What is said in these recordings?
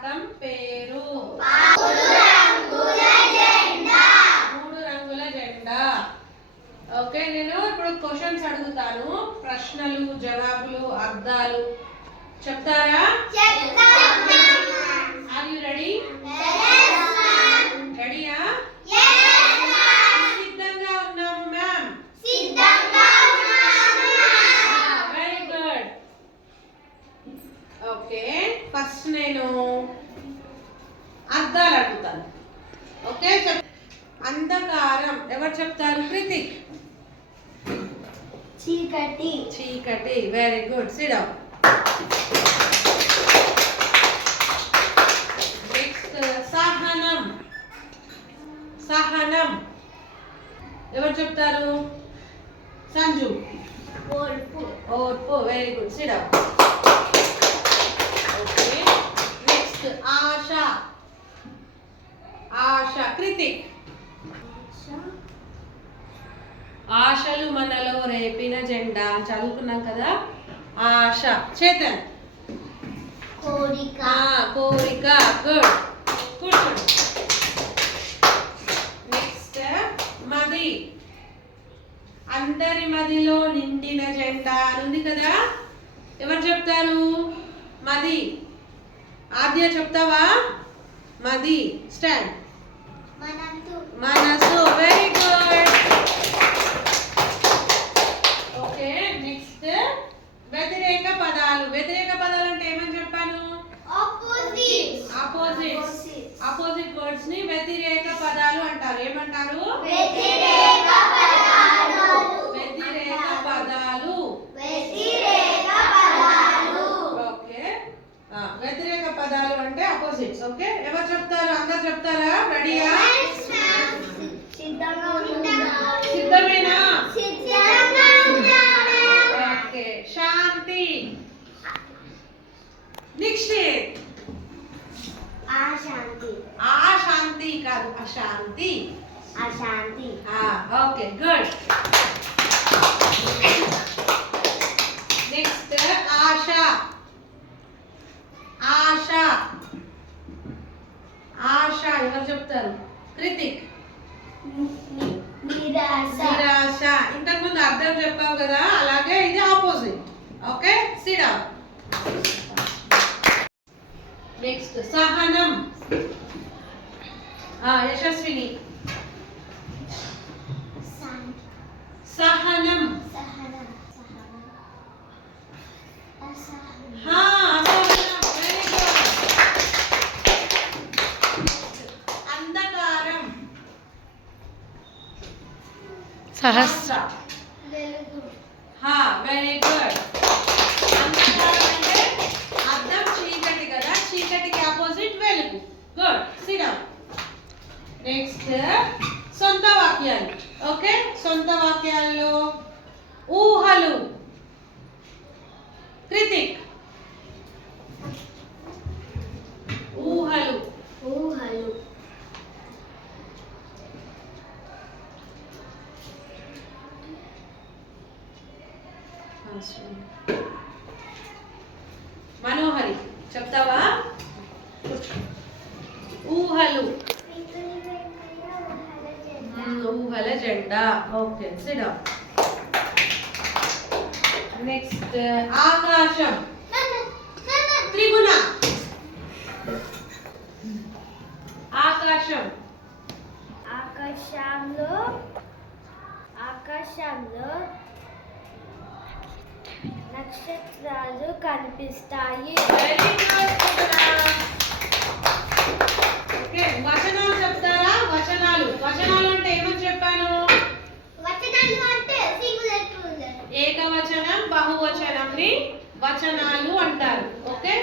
పదం పేరు మూడు రంగుల జెండా. ఓకే, నేను ఇప్పుడు క్వశ్చన్స్ అడుగుతాను, ప్రశ్నలు జవాబులు అర్థాలు చెప్తారా? Are you ready? రెడీయా? సిద్ధంగా ఉన్నాము ma'am. Very good. Okay, first నేను అర్థాలు అడుగుతాను. ఓకే, అంధకారం ఎవరు చెప్తారు? కృతిక్. చీకటి. చీకటి. Very good. Sit down. Next సహనం. సహనం ఎవరు చెప్తారు? సంజు. ఓర్పు. ఓర్పు. Very good. Sit down. Okay, next ఆశ. ఆశ. కృతిక్. ఆశలు మనలో రేపిన జెండా చదువుకున్నాం కదా. ఆశ. చేతన్. కోరిక. కోరిక. గుడ్. కూర్చోండి. నెక్స్ట్ మది. అందరి మదిలో నిండిన జెండా అని ఉంది కదా, ఎవరు చెప్తారు? మది. ఆద్య చెప్తావా? మది. స్టాండ్. మనసు. Very good. ఓకే, నెక్స్ట్ వ్యతిరేక పదాలు. వ్యతిరేక పదాలు అంటే ఏమని చెప్పాను? ఆపోజిట్ వర్డ్స్ ని వ్యతిరేక పదాలు అంటారు. ఏమంటారు? వ్యతిరేక పదాలు. ఓకే, వ్యతిరేక పదాలు అంటే ఆపోజిట్స్. ఓకే, ఎవరు చెప్తారు? అందరు చెప్తారా? రెడీయా? సిద్ధమేనా? ఓకే, శాంతి. నెక్స్ట్ అశాంతి కాదు, అశాంతి. Okay, good. నెక్స్ట్ ఆశ. ఆశ. ఆశ ఎవరు చెప్తారు? కృతిక్. నిరాశ. ఇంతకు ముందు అర్థం చెప్పావు కదా, అలాగే ఇది opposite. Okay, sit down. Next సహనం. యశస్విని. సహనం. అంధకారం. సహస్ర. Very good. అంధకారం అంటే అద్దం చీకటి కదా, చీకటికి ఆపోజిట్ వెలుగు. గుడ్. Sit down. నెక్స్ట్ సొంత వాక్యాలు. ఓకే, సొంత వాక్యాల్లో ఊహలు. కృతిక్. ఊహలు. మనోహరి చెప్తావా? ఊహలు. ఊహల జెండా. Okay, sit down. నెక్స్ట్ ఆకాశం. త్రిగుణ. ఆకాశం. ఆకాశంలో నక్షత్రాలు కనిపిస్తాయి. Very good. ఓకే, వచనాలు చెప్తారా? వచనాలు. వచనాలు అంటే ఏమని చెప్పాను? ఏకవచనం బహువచనంని వచనాలు అంటారు. ఓకే,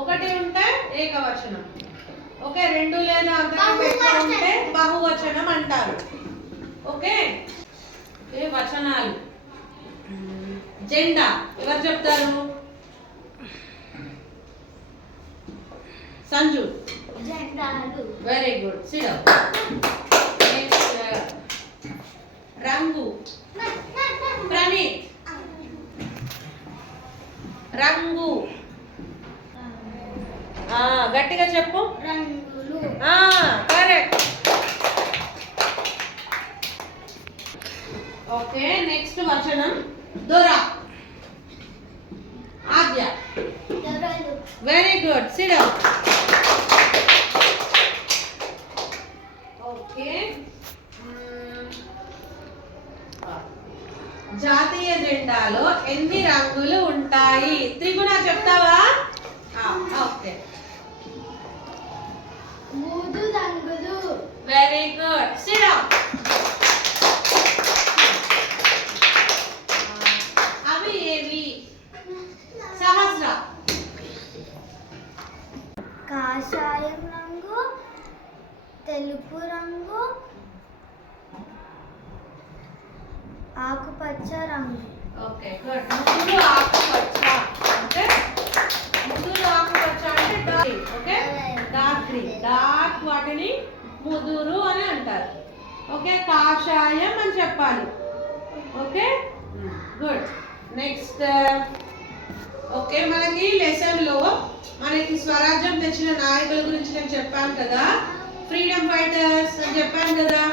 ఒకటి ఉంటే ఏకవచనం. ఓకే, రెండు లేదా అంతకంటే ఎక్కువ ఉంటే బహువచనం అంటారు. ఓకే, వచనాలు. జెండా ఎవరు చెప్తారు? Sanju. Very good. Sit down. Next రంగు. ప్రణీత్. రంగు. గట్టిగా చెప్పు. రంగులు. కరెక్ట్. ఓకే, నెక్స్ట్ వచనం దొర. ఆద్య. దొరలు. Very good, sit down. Okay, జాతీయ జెండాలో ఎన్ని రంగులు ఉంటాయి? త్రిగుణ చెప్తావా? ఓకే, 3 రంగులు. Very good, sit down. అవి ఏవి? సహస్ర. కాషాయం రంగు, తెలుపు రంగు, ఆకుపచ్చ రంగు. Okay, good. ముదురు ఆకుపచ్చ అంటే ముదురు ఆకుపచ్చ అంటే dark. Okay, dark green. Dark వాటిని ముదురు అని అంటారు. ఓకే, కాషాయం అని చెప్పాలి. Okay, good. నెక్స్ట్, ఓకే, మనకి లెసన్ లో మనకి స్వరాజ్యం తెచ్చిన నాయకుల గురించి నేను చెప్పాను కదా, ఫ్రీడమ్ ఫైటర్స్ అని చెప్పాను కదా.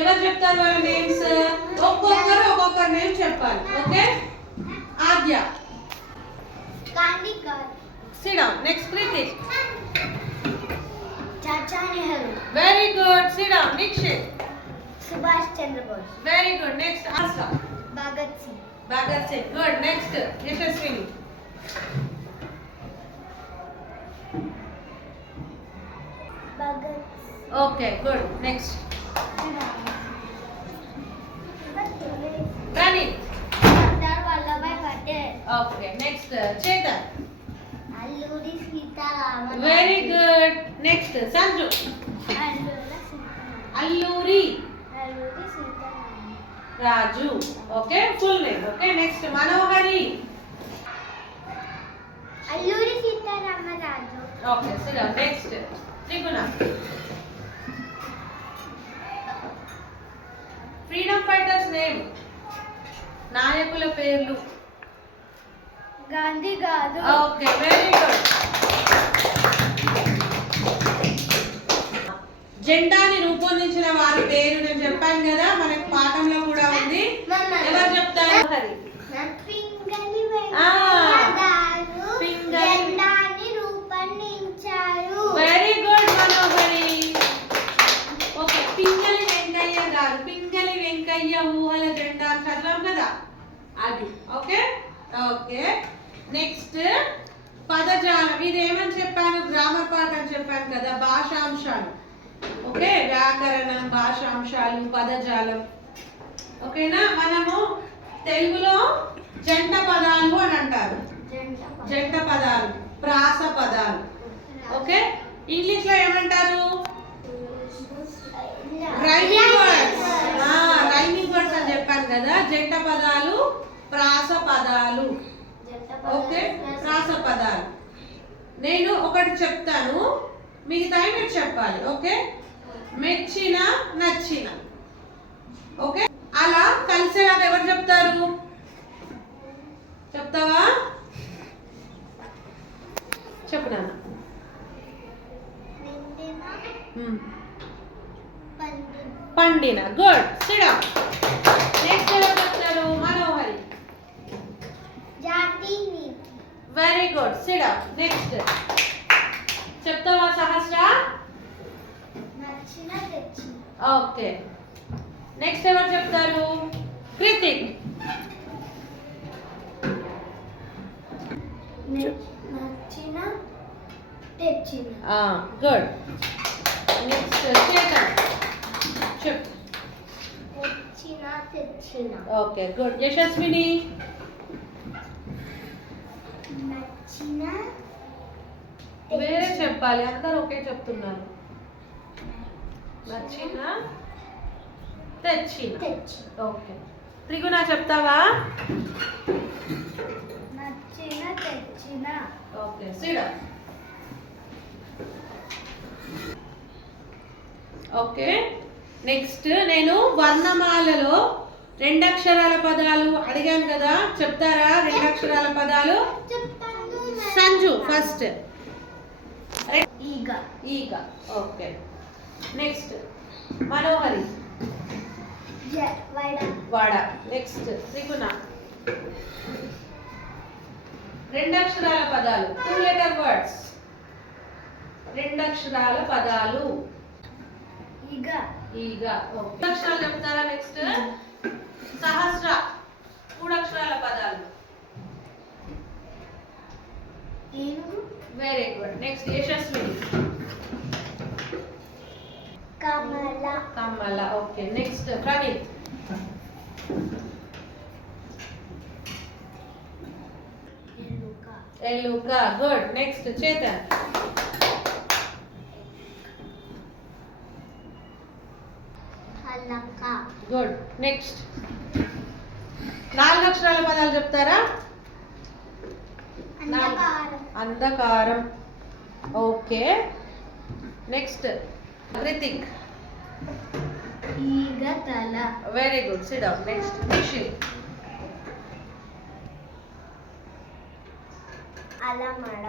ఎవరు చెప్తారు వాళ్ళ నేమ్స్? ఒక్కొక్కరు నేమ్ చెప్పాలి. Okay, Aadya. Gandhi garu. Sit down. Next, Preethi. Chacha Nehru. Very good, sit down. Nikshith. Subhash Chandrabose. Very good. Next, Asha. Bhagat Singh. Bhagat Singh. Good. Next, Yashaswini. Bhagat. Okay, good. Next, Praneeth. Sardar Vallabhbhai Patel. Okay, next, Chetan. Alluri Seetharaman. Very good. Next, Sanju. Alluri Alluri Seetharaman. Raju. Okay, full name. Okay, next, Manohari. Alluri Seetharamaraju. Okay, sit down. Next, Triguna. Freedom fighters name. నాయకుల పేర్లు. Gandhi garu. Okay, very good. జెండాని రూపొందించిన వారి పేరు నేను చెప్పాను కదా, మనకి పాఠంలో కూడా ఉంది. ఎవరు చెప్తారు? హరి. పింగళి ఆ, వెంకయ్య పింగళి. జెండాని రూపొందించారు. వెరీ గుడ్ మనోహరి. ఓకే, పింగళి వెంకయ్య గారు. పింగళి వెంకయ్య ఊహల జెండా అని చదివాం కదా, అది. Okay, okay. నెక్స్ట్, పదజాలం. ఇది ఏమని చెప్పాను? గ్రామర్ పార్ట్ అని చెప్పాను కదా, భాషాంశాలు. ఓకే, వ్యాకరణం, భాషాంశాలు, పదజాలం. ఓకేనా? మనము తెలుగులో జంట పదాలు అని అంటారు. జంట పదాలు, ప్రాస పదాలు. ఓకే, ఇంగ్లీష్ లో ఏమంటారు? Rhyming words. రైమింగ్ వర్డ్స్ అని చెప్పాను కదా, జంట పదాలు, ప్రాస పదాలు. ఓకే, ప్రాస పదాలు. నేను ఒకటి చెప్తాను, మిగతా మీరు చెప్పాలి. ఓకే, మెచ్చిన, నచ్చిన. ఓకే, అలా కలిసేలాగా ఎవరు చెప్తారు? చెప్తావా? చెప్పు నాన్న. పండిన. Good, sit down. నెక్స్ట్ ఎవరు చెప్తారు? మనోహరి. జాతి నీతి. Very good, sit down. Next చెప్తావా సహస్ర? నచ్చిన తెచ్చిన. ఓకే, నెక్స్ట్ ఎవరు చెప్తారు? కృతిక్. నచ్చిన తెచ్చిన. గుడ్. నెక్స్ట్ చేతన్. చెప్పు. తెచ్చిన తెచ్చిన. Okay, good. యశస్విని. నచ్చిన వేరే చెప్పాలి, అందరూ ఒకే చెప్తున్నారు. నచ్చిన, తెచ్చిన. తెచ్చిన. ఓకే, త్రిగుణ చెప్తావా? నచ్చిన తెచ్చిన. ఓకే, సిడా. ఓకే, నెక్స్ట్ నేను వర్ణమాలలో 2 అక్షరాల పదాలు అడిగాను కదా, చెప్తారా? 2 అక్షరాల పదాలు. సంజు ఫస్ట్. ఈగ ఈగ. ఓకే. నెక్స్ట్ మనోహరి. వాడ. నెక్స్ట్ త్రిగుణ. 2 అక్షరాల పదాలు, 2 letter words. 2 అక్షరాల పదాలు. ఈగ ఈగ. ఓకే. అక్షరాలు చెప్తారా? నెక్స్ట్ సహస్ర. 3 అక్షరాల పదాలు. ఏనుగు వెరీ గుడ్. నెక్స్ట్ యశస్విని. కమల కమల. ఓకే. నెక్స్ట్ ప్రణీత్. ఎలుక ఎలుక. గుడ్. నెక్స్ట్ చేతన్. హలక గుడ్. నెక్స్ట్ 4 అక్షరాల పదాలు చెప్తారా? అంధకారం అంధకారం. ఓకే. నెక్స్ట్ రితిక్. ఈగ తల very good. Sit down. Next Nishith. అలమడ